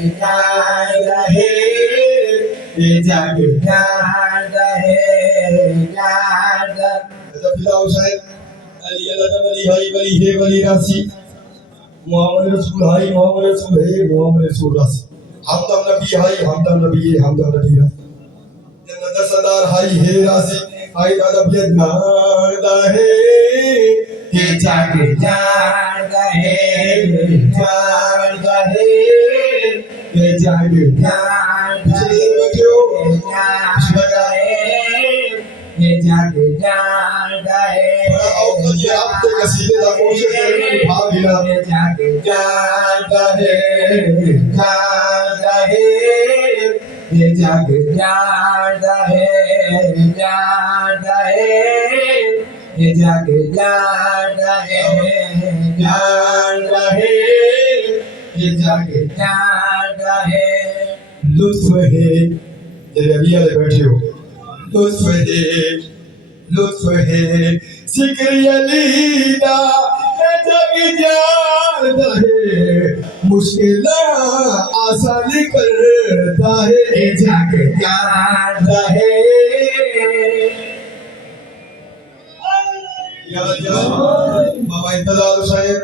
جاگتا ہے یہ جاگتا ہے جاگتا فلاح حسین علی اللہ ولی بھائی ولی ہے ولی راسی محمد رسول ہائی محمد رسول ہے محمد رسول راسی ہمدم نبی ہائی ہمدم نبی ہے ہمدم نبی راسی جنت سردار ہائی ہے راسی ہائی دادا بیت نادا ہے یہ جاگتا ہے جاگتا ہے یہ جاگتا پچھلے دن بیٹھے ہو یہ جاگتا ہے بڑا اوقات یہ آپ کے قصیدے دا کوشش کرنے میں بھاگ ہلا یہ جاگتا ہے جاگتا ہے یہ جاگتا ہے جاگتا ہے یہ جاگتا ہے جاگتا ہے یہ جاگتا ہے لطف ہے جب ابھی والے بیٹھے ہو لطف ہے لطف ہے ذکر علی دا جگ جانتا ہے مشکل آسان کرتا ہے یہ جاگتا ہے بابا انتظار حسین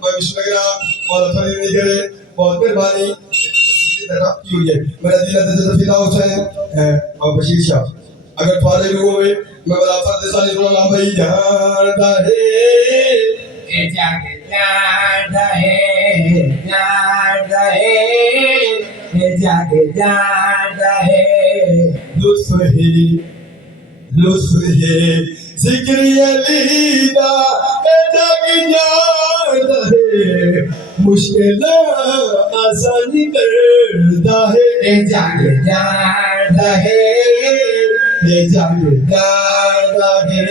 میں بشمگرہ مولا فرید نگرے بہت مہربانی رب کی ہوئی ہے میرا دل حضرت فلاح حسین اور بشیر شاہ اگر فارغ ہوئے میں بلا فرد سالی صلی اللہ بھائی جانتا ہے یہ جاگتا ہے جاگتا ہے یہ جاگتا ہے لطف ہے لطف ہے ذکر علی دا جگ جانتا ہے مشکل آسان کرتا ہے یہ جاگتا ہے یہ جاگتا ہے